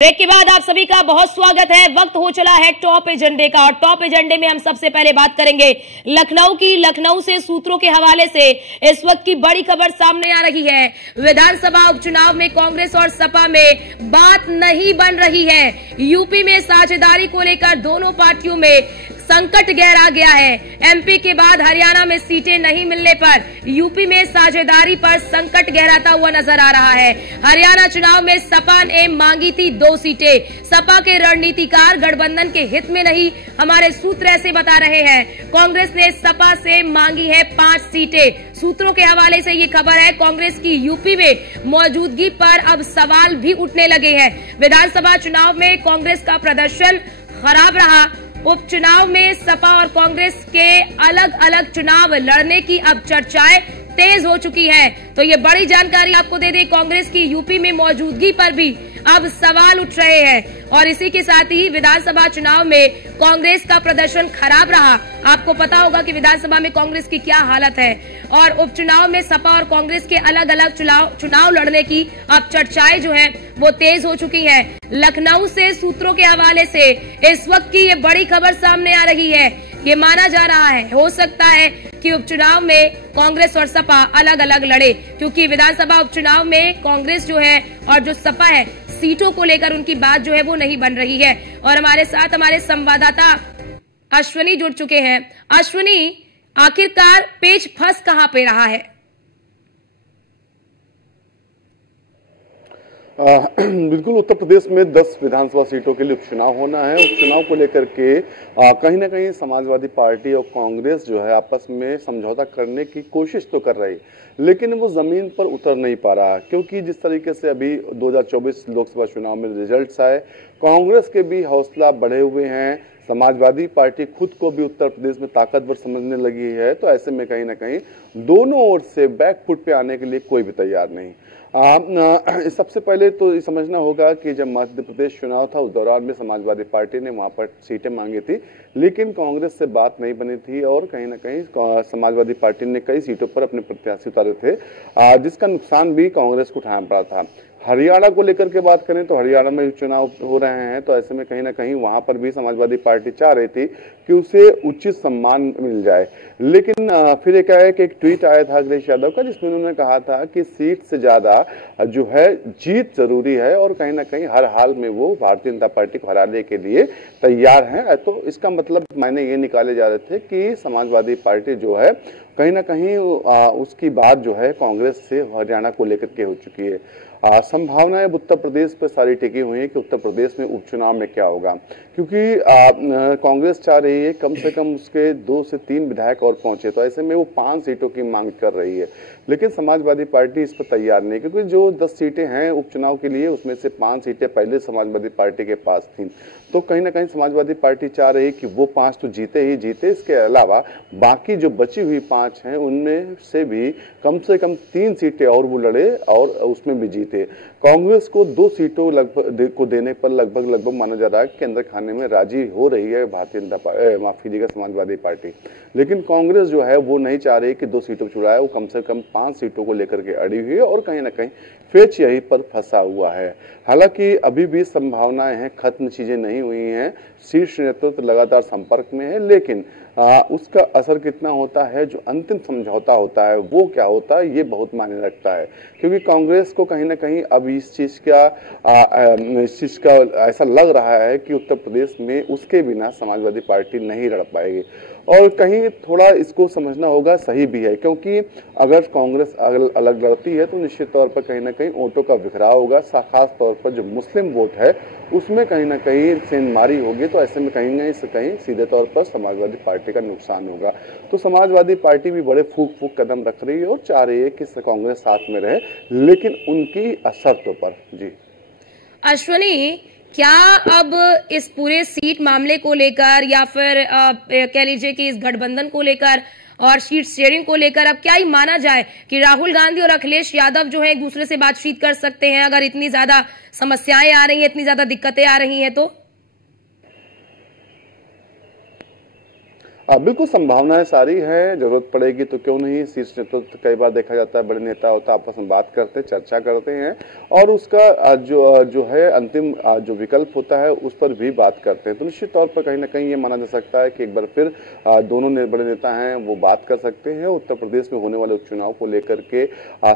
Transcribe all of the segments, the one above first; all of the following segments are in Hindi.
ब्रेक के बाद आप सभी का बहुत स्वागत है। वक्त हो चला है टॉप एजेंडे का और टॉप एजेंडे में हम सबसे पहले बात करेंगे लखनऊ की। लखनऊ से सूत्रों के हवाले से इस वक्त की बड़ी खबर सामने आ रही है। विधानसभा उपचुनाव में कांग्रेस और सपा में बात नहीं बन रही है। यूपी में साझेदारी को लेकर दोनों पार्टियों में संकट गहरा गया है। एमपी के बाद हरियाणा में सीटें नहीं मिलने पर यूपी में साझेदारी पर संकट गहराता हुआ नजर आ रहा है। हरियाणा चुनाव में सपा ने मांगी थी 2 सीटें। सपा के रणनीतिकार गठबंधन के हित में नहीं, हमारे सूत्र ऐसे बता रहे हैं। कांग्रेस ने सपा से मांगी है 5 सीटें। सूत्रों के हवाले से ये खबर है। कांग्रेस की यूपी में मौजूदगी पर अब सवाल भी उठने लगे हैं। विधानसभा चुनाव में कांग्रेस का प्रदर्शन खराब रहा। उपचुनाव में सपा और कांग्रेस के अलग अलग चुनाव लड़ने की अब चर्चाएं तेज हो चुकी है। तो ये बड़ी जानकारी आपको दे दें, कांग्रेस की यूपी में मौजूदगी पर भी अब सवाल उठ रहे हैं और इसी के साथ ही विधानसभा चुनाव में कांग्रेस का प्रदर्शन खराब रहा। आपको पता होगा कि विधानसभा में कांग्रेस की क्या हालत है और उपचुनाव में सपा और कांग्रेस के अलग अलग चुनाव लड़ने की अब चर्चाएं जो है वो तेज हो चुकी है। लखनऊ से सूत्रों के हवाले से इस वक्त की ये बड़ी खबर सामने आ रही है। ये माना जा रहा है हो सकता है कि उपचुनाव में कांग्रेस और सपा अलग अलग लड़े, क्योंकि विधानसभा उपचुनाव में कांग्रेस जो है और जो सपा है सीटों को लेकर उनकी बात जो है वो नहीं बन रही है। और हमारे साथ हमारे संवाददाता अश्विनी जुड़ चुके हैं। अश्विनी, आखिरकार पेच फंस कहां पे रहा है? बिल्कुल, उत्तर प्रदेश में 10 विधानसभा सीटों के लिए उपचुनाव होना है। उपचुनाव को लेकर के कहीं ना कहीं समाजवादी पार्टी और कांग्रेस जो है आपस में समझौता करने की कोशिश तो कर रही, लेकिन वो जमीन पर उतर नहीं पा रहा, क्योंकि जिस तरीके से अभी 2024 लोकसभा चुनाव में रिजल्ट्स आए, कांग्रेस के भी हौसला बढ़े हुए हैं। समाजवादी पार्टी खुद को भी उत्तर प्रदेश में ताकतवर समझने लगी है। तो ऐसे में कहीं ना कहीं दोनों ओर से बैकफुट पे आने के लिए कोई भी तैयार नहीं। सबसे पहले तो ये समझना होगा कि जब मध्य प्रदेश चुनाव था उस दौरान में समाजवादी पार्टी ने वहां पर सीटें मांगी थी, लेकिन कांग्रेस से बात नहीं बनी थी और कहीं ना कहीं समाजवादी पार्टी ने कई सीटों पर अपने प्रत्याशी उतारे थे, जिसका नुकसान भी कांग्रेस को उठाना पड़ा था। हरियाणा को लेकर के बात करें तो हरियाणा में चुनाव हो रहे हैं, तो ऐसे में कहीं ना कहीं वहां पर भी समाजवादी पार्टी चाह रही थी कि उसे उचित सम्मान मिल जाए। लेकिन फिर एक एक ट्वीट आया था अखिलेश यादव का, जिसमें उन्होंने कहा था कि सीट से ज्यादा जो है जीत जरूरी है और कहीं ना कहीं हर हाल में वो भारतीय जनता पार्टी को हराने के लिए तैयार है। तो इसका मतलब मायने ये निकाले जा रहे थे कि समाजवादी पार्टी जो है कहीं ना कहीं उसकी बात जो है कांग्रेस से हरियाणा को लेकर के हो चुकी है। संभावनाएं उत्तर प्रदेश पर सारी टिकी हुई है कि उत्तर प्रदेश में उपचुनाव में क्या होगा, क्योंकि कांग्रेस चाह रही है कम से कम उसके 2 से 3 विधायक और पहुंचे, तो ऐसे में वो 5 सीटों की मांग कर रही है। लेकिन समाजवादी पार्टी इस पर तैयार नहीं, क्योंकि जो 10 सीटें हैं उपचुनाव के लिए उसमें से 5 सीटें पहले समाजवादी पार्टी के पास थी। तो कहीं ना कहीं समाजवादी पार्टी चाह रही कि वो 5 तो जीते ही जीते, इसके अलावा बाकी जो बची हुई 5 हैं उनमें से भी कम से कम 3 सीटें और वो लड़े और उसमें भी जीते। कांग्रेस को 2 सीटों लगभग को देने पर लगभग माना जा रहा है कि अंदर खाने में राजी हो रही है भारतीय जनता पार्टी, माफ कीजिएगा समाजवादी पार्टी। लेकिन कांग्रेस जो है वो नहीं चाह रही कि 2 सीटों चुराए, वो कम से कम 5 सीटों को लेकर के अड़ी हुई है और कहीं ना कहीं पेच यहीं पर फंसा हुआ है। हालांकि अभी भी संभावनाएं हैं, खत्म चीजें नहीं हुई हैं। शीर्ष नेतृत्व लगातार संपर्क में है, लेकिन उसका असर कितना होता है, जो अंतिम समझौता होता है वो क्या होता है, ये बहुत मायने रखता है। क्योंकि कांग्रेस को कहीं ना कहीं अब इस चीज का ऐसा लग रहा है कि उत्तर प्रदेश में उसके बिना समाजवादी पार्टी नहीं लड़ पाएगी और कहीं थोड़ा इसको समझना होगा सही भी है, क्योंकि अगर कांग्रेस अलग लड़ती है तो निश्चित तौर पर कहीं ना कहीं वोटों का बिखराव होगा। खास तौर पर जो मुस्लिम वोट है उसमें कहीं ना कहीं सेंधमारी होगी, तो ऐसे में कहीं सीधे तौर पर समाजवादी पार्टी का नुकसान होगा। तो समाजवादी पार्टी भी बड़े फूक कदम रख रही है और चाह रही है कि कांग्रेस साथ में रहे, लेकिन उनकी शर्तों पर। जी अश्विनी, क्या अब इस पूरे सीट मामले को लेकर या फिर कह लीजिए कि इस गठबंधन को लेकर और सीट शेयरिंग को लेकर अब क्या ही माना जाए कि राहुल गांधी और अखिलेश यादव जो है एक दूसरे से बातचीत कर सकते हैं, अगर इतनी ज्यादा समस्याएं आ रही हैं, इतनी ज्यादा दिक्कतें आ रही हैं तो? बिल्कुल संभावनाएं सारी हैं। जरूरत पड़ेगी तो क्यों नहीं, शीर्ष नेतृत्व तो कई बार देखा जाता है बड़े नेता होता है आपस में बात करते हैं, चर्चा करते हैं और उसका जो है अंतिम जो विकल्प होता है उस पर भी बात करते हैं। तो निश्चित तौर पर कहीं ना कहीं ये माना जा सकता है कि एक बार फिर दोनों बड़े नेता हैं वो बात कर सकते हैं। उत्तर प्रदेश में होने वाले उपचुनाव को लेकर के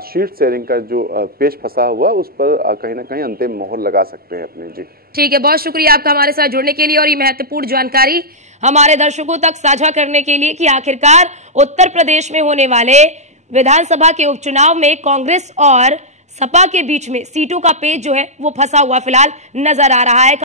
सीट शेयरिंग का जो पेच फंसा हुआ उस पर कहीं ना कहीं अंतिम मोहर लगा सकते हैं अपने। जी ठीक है, बहुत शुक्रिया आपका हमारे साथ जुड़ने के लिए और ये महत्वपूर्ण जानकारी हमारे दर्शकों तक साझा करने के लिए कि आखिरकार उत्तर प्रदेश में होने वाले विधानसभा के उपचुनाव में कांग्रेस और सपा के बीच में सीटों का पेच जो है वो फंसा हुआ फिलहाल नजर आ रहा है।